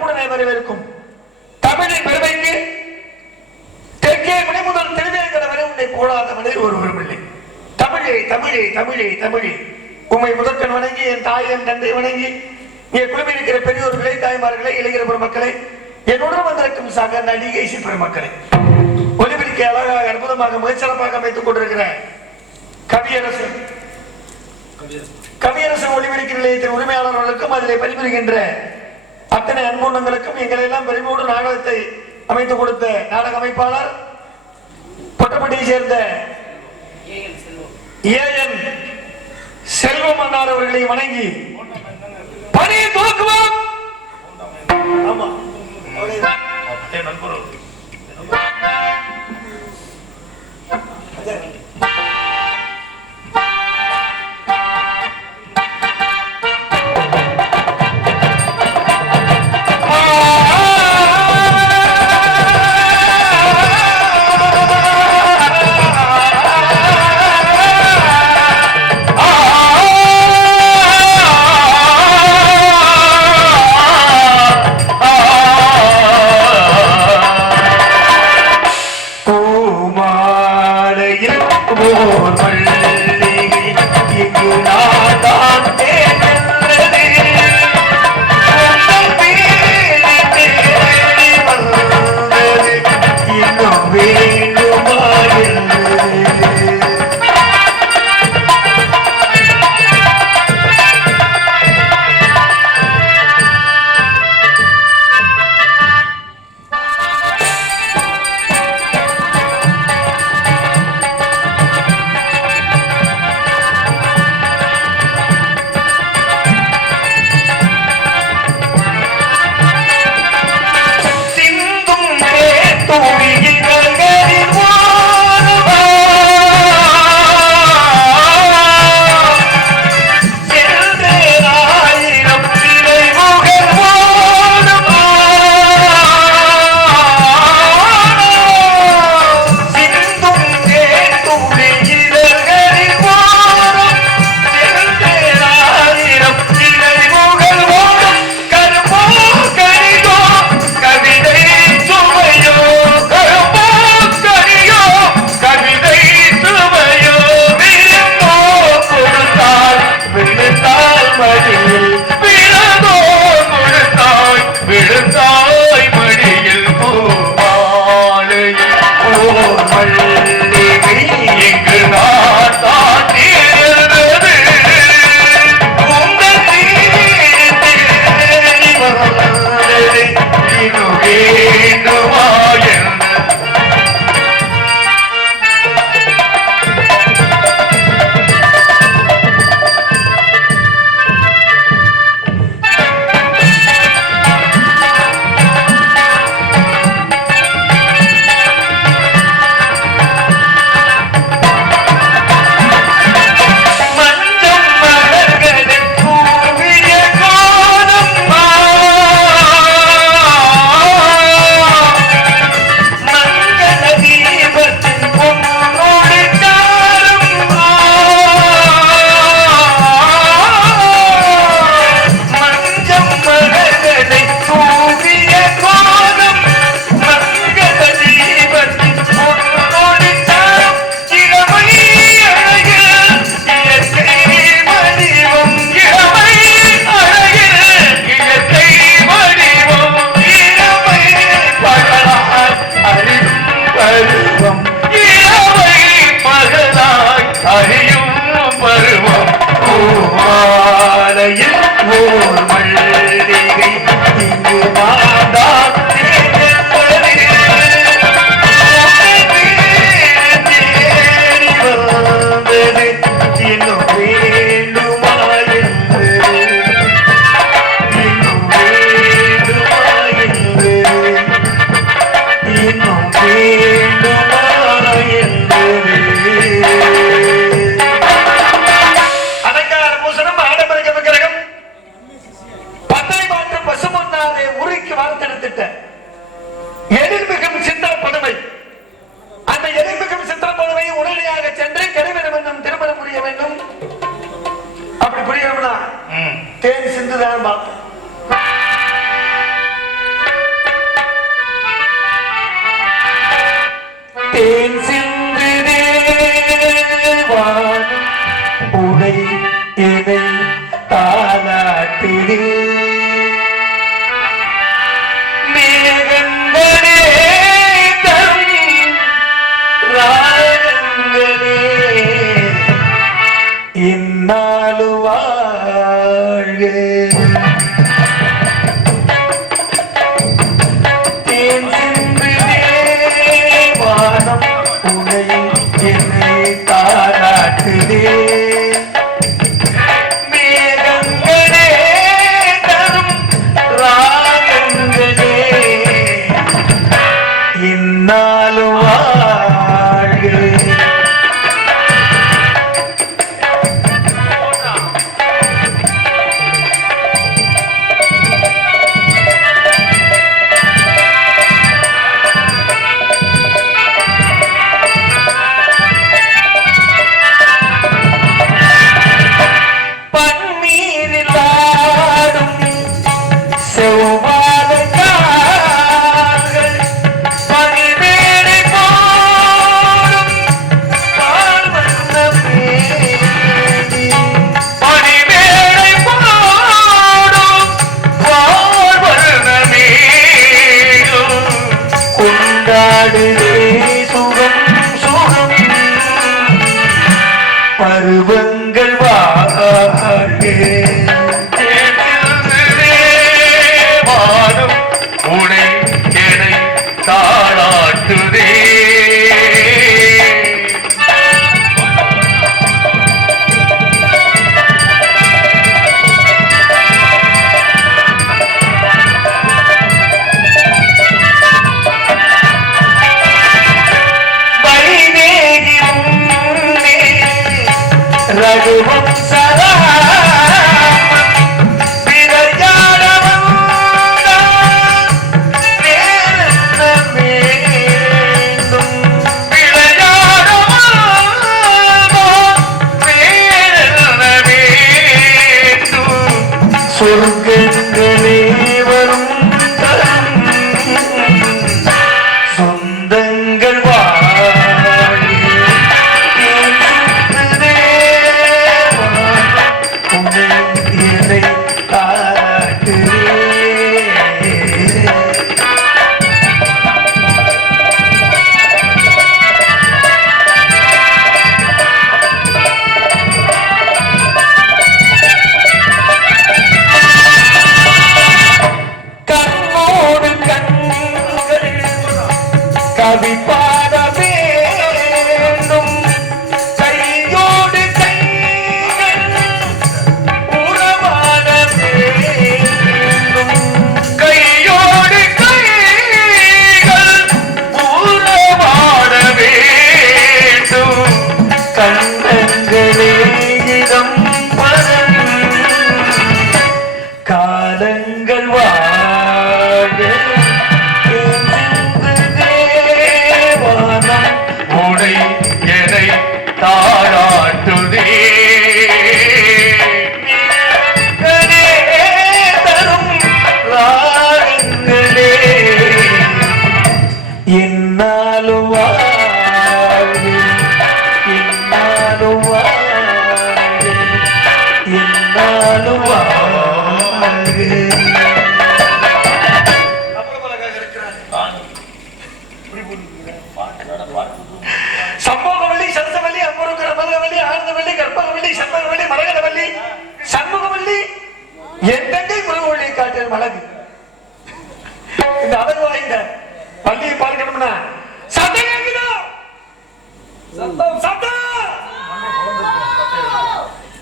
தன்னை வரவேற்கும் தமிழின் பெருமைக்கு தெற்கே மணி முதல் திருவேங்கட வரை உன்னை போடாத மனிதர் ஒருவரும் இல்லை. தமிழே தமிழே தமிழே தமிழே. உண்மை முதற்கன் வணங்கி என் தாய் என் தந்தை வணங்கி இங்கே குழுவில் இருக்கிற பெரியோர்களை தாய்மார்களை இளைஞர் மக்களை என்னுடன் வந்திருக்கும் சக நடிகை சி மக்களை ஒலிபெருக்கை அழகாக அற்புதமாக மிகச்சிறப்பாக அமைத்துக் கொண்டிருக்கிற கவியரசன். கவியரசன் ஒளிபெருக்கி நிலையத்தின் உரிமையாளர்களுக்கும் அதிலே பணிபுரிகின்ற அத்தனை அன்புள்ளங்களுக்கும் எங்களை எல்லாம் பெருமையோடு நாடகத்தை அமைத்துக் கொடுத்த நாடக அமைப்பாளர் பொட்டப்பட்டியை சேர்ந்த ஏஎன் செல்வம் அண்ணார் அவர்களை வணங்கி பணியை துவக்குவோம்! ஆமா. அவ்வளவுதான். தேன் சிந்து தேவான் உடை எதை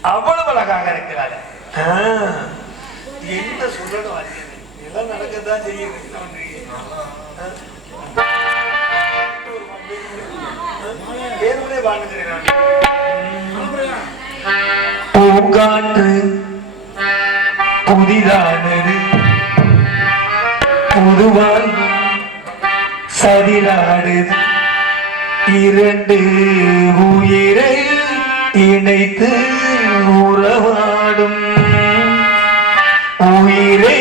அவ்வளவு அழகாக இருக்கிறார். என்ன சொல்லணும் எல்லாம் நடக்கத்தான் செய்யுது பூங்காற்று புதிதானது. புதுவான் சதிலாடுது இரண்டு உயிரை இணைத்து உறவாடும். உயிரை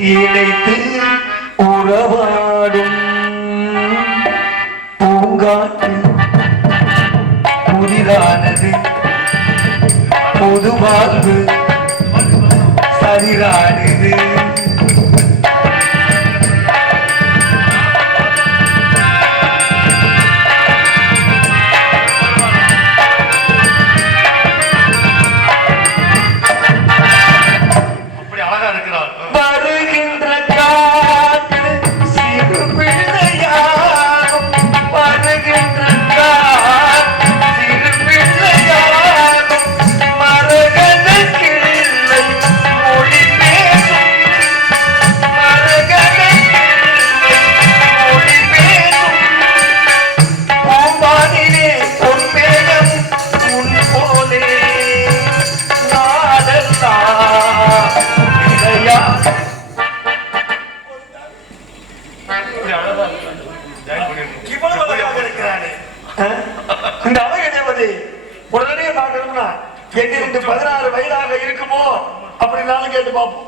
இணைத்து உறவாடும். பூங்காற்று புதிதானது. பொதுவாழ்வு சரிதானது. இந்த அழகு தேவதை உடனடியே பார்க்கணும்னா ரெண்டு பதினாறு வயதாக இருக்குமோ அப்படின்னாலும் கேட்டு பார்ப்போம்.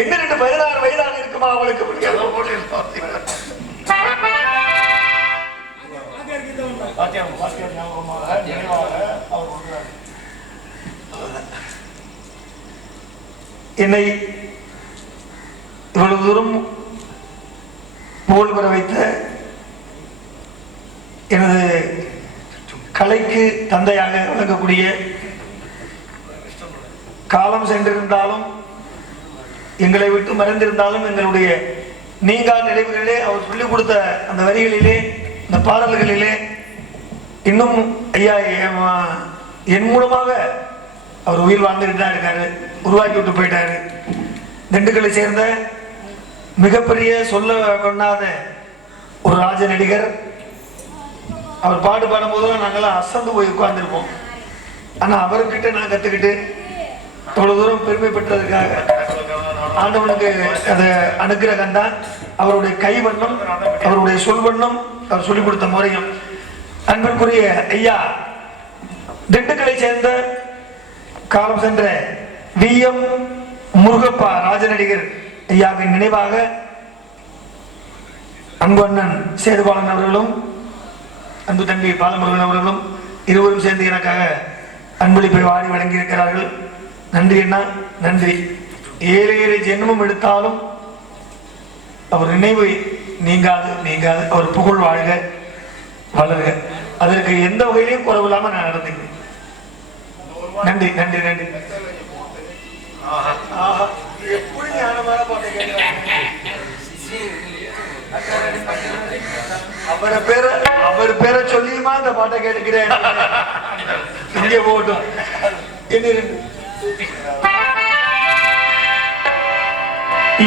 எண்ணிரண்டு பதினாறு வயதாக இருக்குமா அவளுக்கு? என்னை இவ்வளவு தூரம் புகழ் பெற வைத்த எனது கலைக்கு தந்தையாக விளங்கக்கூடிய காலம் சென்றிருந்தாலும் எங்களை விட்டு மறைந்திருந்தாலும் எங்களுடைய நீங்கா நினைவுகளிலே அவர் சொல்லிக் கொடுத்த அந்த வரிகளிலே இந்த பாடல்களிலே இன்னும் ஐயா என் என் மூலமாக அவர் உயிர் வாழ்ந்துட்டு தான் இருக்காரு உருவாக்கி விட்டு போயிட்டாரு. திண்டுக்கல்லை சேர்ந்த மிகப்பெரிய சொல்ல கொண்டாத ஒரு ராஜ நடிகர் அவர் பாட்டு பாடும்போதெல்லாம் நாங்கெல்லாம் அசந்து போய் உட்கார்ந்துருப்போம். ஆனால் அவர்கிட்ட நான் கற்றுக்கிட்டு இவ்வளவு தூரம் பெருமை பெற்றதற்காக ஆண்டவனுக்கு அது அனுகிரகம் தான். அவருடைய கை வண்ணம் அவருடைய சொல் வண்ணம் அவர் சொல்லிக் கொடுத்த முறையும். அன்பிற்குரிய ஐயா திண்டுக்கலை சேர்ந்த காலம் சென்ற வி. எம். முருகப்பா ராஜநடிகர் ஐயாவின் நினைவாக அன்பு அண்ணன் சேதுபாலன் அவர்களும் அன்பு தம்பி பாலமுருகன் அவர்களும் இருவரும் சேர்ந்து எனக்காக அன்பளிப்பை வாரி வழங்கியிருக்கிறார்கள். நன்றி அண்ணா நன்றி. ஏழு ஏழு ஜென்மம் எடுத்தாலும் அவர் நினைவு நீங்காது நீங்காது. அவர் புகழ் வாழ்க வளர்க. அதற்கு எந்த வகையிலையும் குறைவில்லாம நான் நடந்துக்கிறேன். நன்றி நன்றி நன்றி. ஆஹா, எப்படி ஞானமான பாட்டை கேட்கிறாங்க அவரை பேரை அவர் பேரை சொல்லியுமா? அந்த பாட்டை கேட்டுக்கிறேன். இங்கே போகட்டும். என்ன இருக்கு?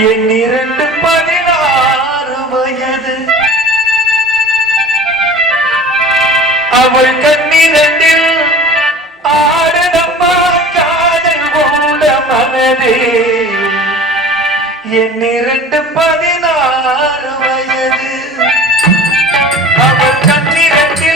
என் இரண்டு பதினாறு வயது. அவள் கண்ணிரண்டில் ஆடுதம்மா காதல் கொண்ட மனதே. என் இரண்டு பதினாறு வயது. அவர் கண்ணிரண்டில்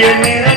Yeah, yeah.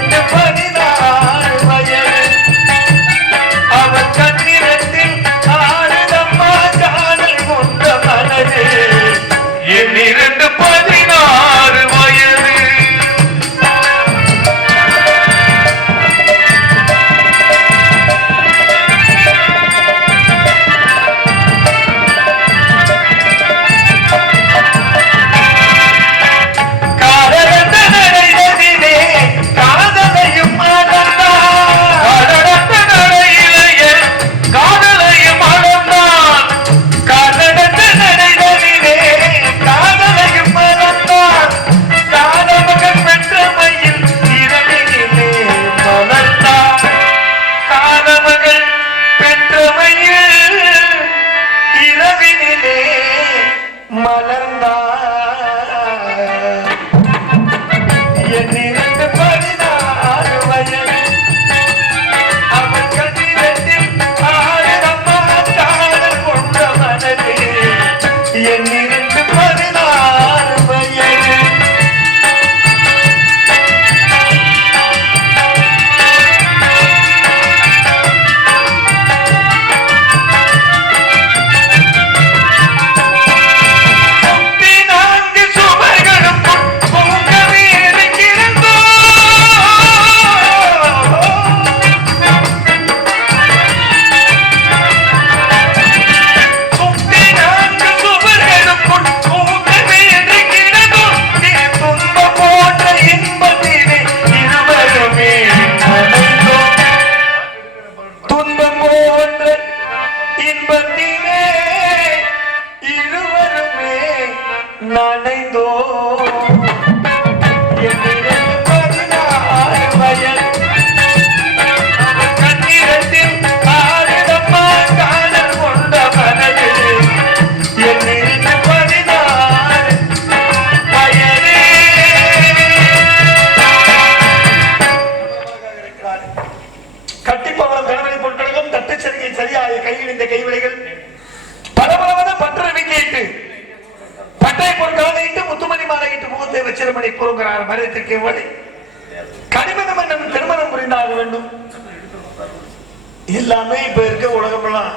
எல்லாமே இப்ப இருக்க உலகமெல்லாம்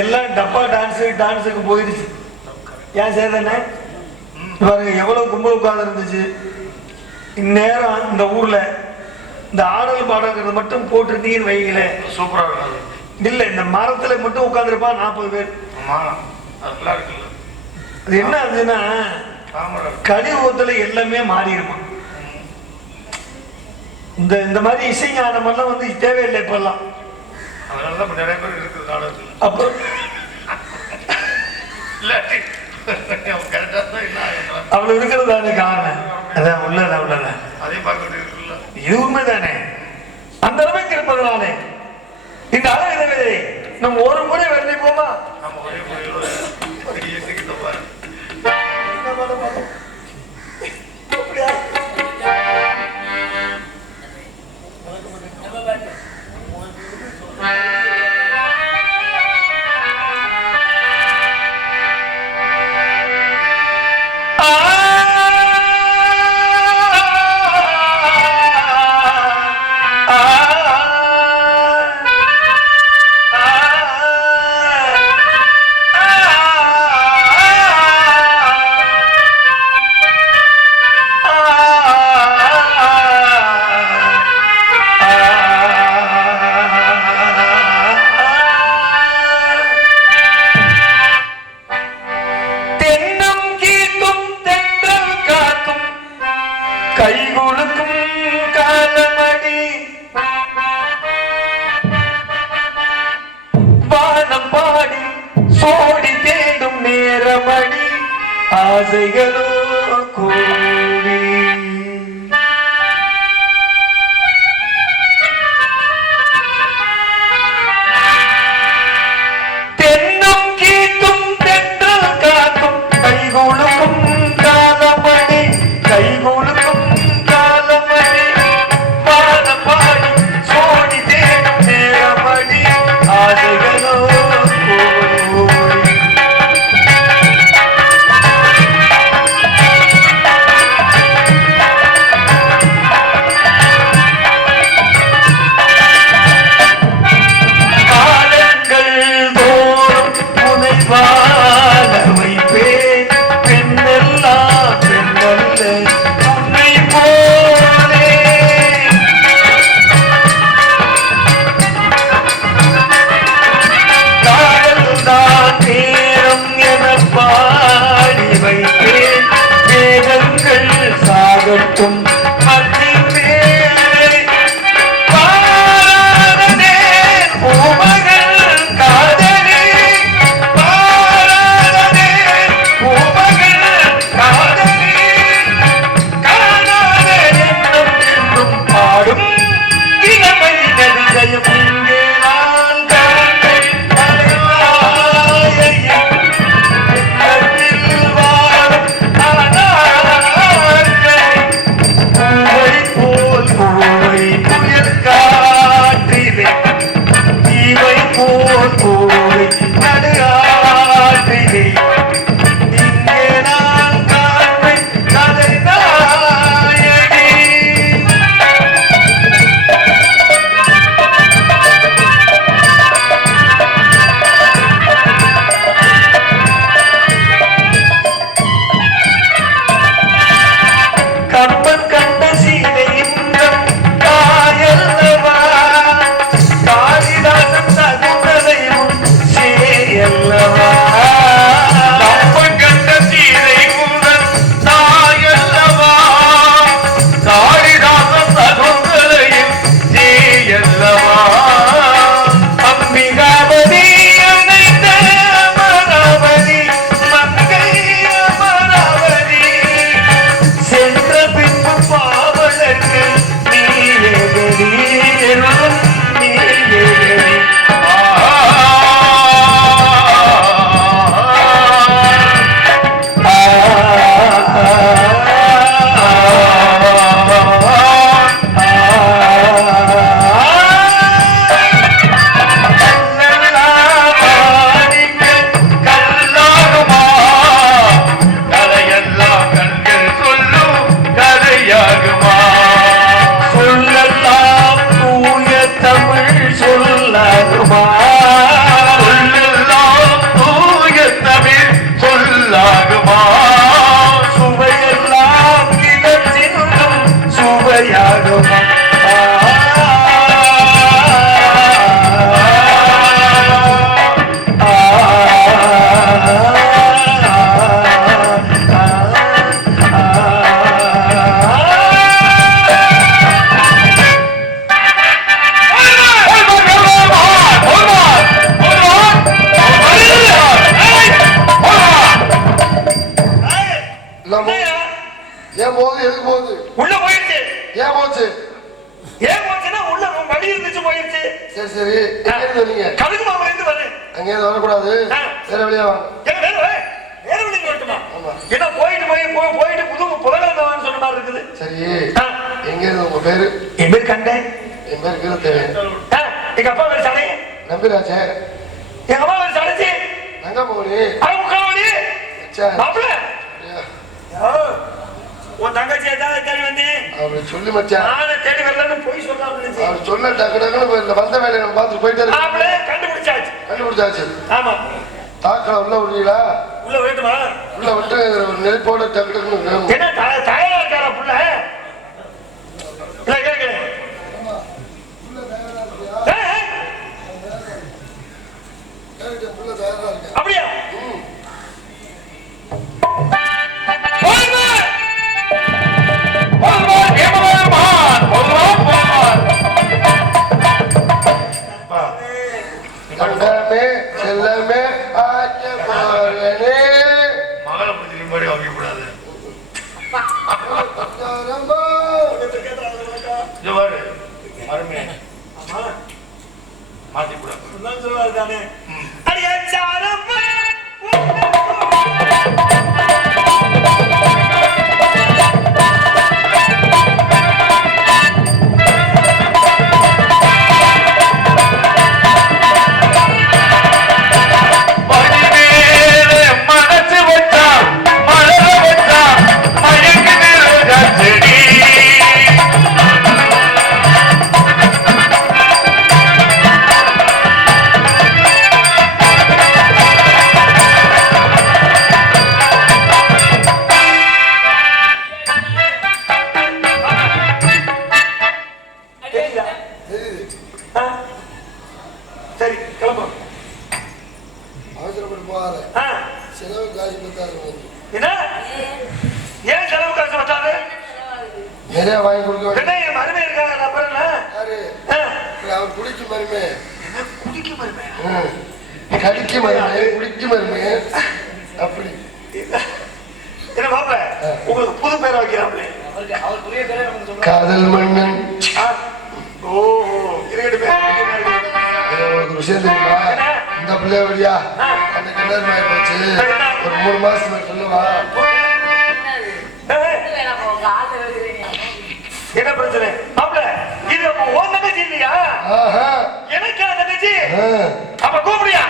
எல்லாம் டப்பா டான்ஸ் டான்ஸுக்கு போயிடுச்சு. ஏன் சேதனே பாருங்க எவ்வளவு கும்பல் உட்கார்ந்து இருந்துச்சு. இந்நேரம் இந்த ஊர்ல இந்த ஆடல் பாடல்கிறது மட்டும் போட்டிருந்தீங்கன்னு வைங்களே சூப்பரா இருக்கும் இல்ல இந்த மரத்துல மட்டும் உட்கார்ந்துருப்பான் நாற்பது பேர். அது என்ன தாமரை கலியுகத்துல எல்லாமே மாறிடுமா இந்த இந்த மாதிரி இசை ஞானம் எல்லாம் வந்து தேவையில்லை இப்பெல்லாம். அதனால தான் நிறைய பேர் இருக்குது நாடகத்தில் அப்புறம் இல்லாட்டி அவன் கரெக்டா தான் என்ன ஆகணும். அவ்வளவு இருக்கிறது தானே காரணம். அதான் உள்ளத உள்ளத அதையும் பார்க்க இது உண்மைதானே அந்த அளவுக்கு இருப்பதனாலே இந்த அழகு நம்ம ஒரு முறை வர்ணிப்போமா நம்ம ஒரே முறையோட ஆசைகளோ சடை நம்பிராஜே. எங்க அம்மா பேர் சடைச்சி தங்கமோனி அது முக்காவடி மச்சான். மாப்பிள்ள. ஐயா, உன் தங்கச்சி ஏதாவது தேடி வந்து அவரை சொல்லி மச்சான். நானே தேடி வரலன்னு போய் சொல்லாம அவர் சொன்ன டக்கு இந்த வந்த வேலையை நம்ம பார்த்துட்டு போயிட்டே இருக்கோம். கண்டுபிடிச்சாச்சு. கண்டுபிடிச்சாச்சு. ஆமா. தாக்களை உள்ள விடுறீங்களா? உள்ள வேண்டுமா உள்ள விட்டு ஒரு நெருப்போட டக்கு டக்குன்னு வேணும் என்ன த- அருமை. மாத்தி கூடாது நான் சொல்லுவாரு தானே. மருமே குடிக்க மருமை. கடிக்கு மருமே குடிக்கு மருமே அப்படி. என்ன மாப்பிள உங்களுக்கு புது பேர் வைக்கிறாங்களே காதல் மன்னன். ஆ, ஓஹோ இருக்கட்டும் பேர் விஷயம் தெரியுமா? இந்த பிள்ளைய வழியா? அந்த கிணறு நாய் போச்சு. ஒரு மூணு மாசம் சொல்லுவா. என்ன பிரச்சனை? இது அப்ப உன் தங்கச்சி இல்லையா? ஆஹா. அப்ப கூப்பிடியா?